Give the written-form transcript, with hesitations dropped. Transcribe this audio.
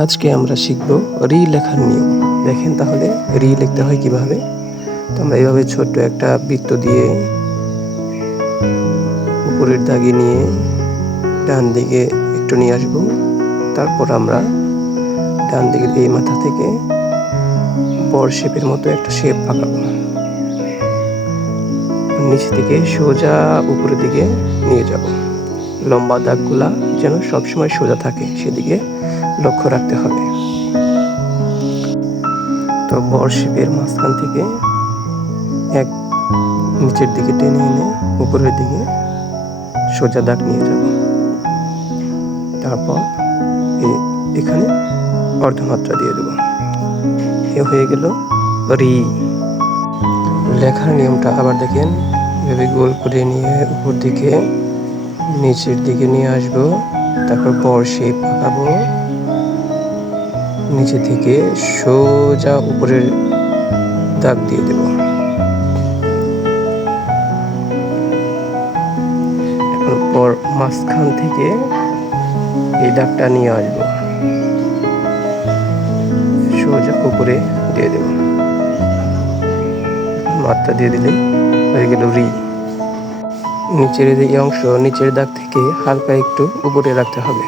আজকে আমরা শিখব রি লেখার নিয়ম। দেখেন তাহলে রি লিখতে হয় কিভাবে। তো আমরা এইভাবে ছোট্ট একটা বৃত্ত দিয়ে উপরের দাগে নিয়ে ডান দিকে একটু নিয়ে আসবো। তারপর আমরা ডান দিকের এই মাথা থেকে বড় শেপের মতো একটা শেপ আঁকাবো। নিচ থেকে সোজা উপরের দিকে নিয়ে যাব। লম্বা দাগগুলা যেন সবসময় সোজা থাকে সেদিকে লক্ষ্য রাখতে হবে। তো বড় শেপের মাঝখান থেকে এক নিচের দিকে টেনে এনে উপরের দিকে সোজা দাগ নিয়ে যাব। তারপর এখানে অর্ধমাত্রা দিয়ে দেব। এ হয়ে গেল রি। লেখার নিয়মটা আবার দেখেন, এভাবে গোল করে নিয়ে উপর দিকে নিচের দিকে নিয়ে আসবো। তারপর বড় শেপ আঁকাবো, নিচে থেকে সোজা উপরের দাগ দিয়ে দেব। এরপর মাঝখান থেকে এই দাগটা নিয়ে আসবো, সোজা উপরে দিয়ে দেব। মাত্রা দিয়ে দিলে হয়ে গেল রি। নিচের এই অংশ নিচের দাগ থেকে হালকা একটু উপরে রাখতে হবে।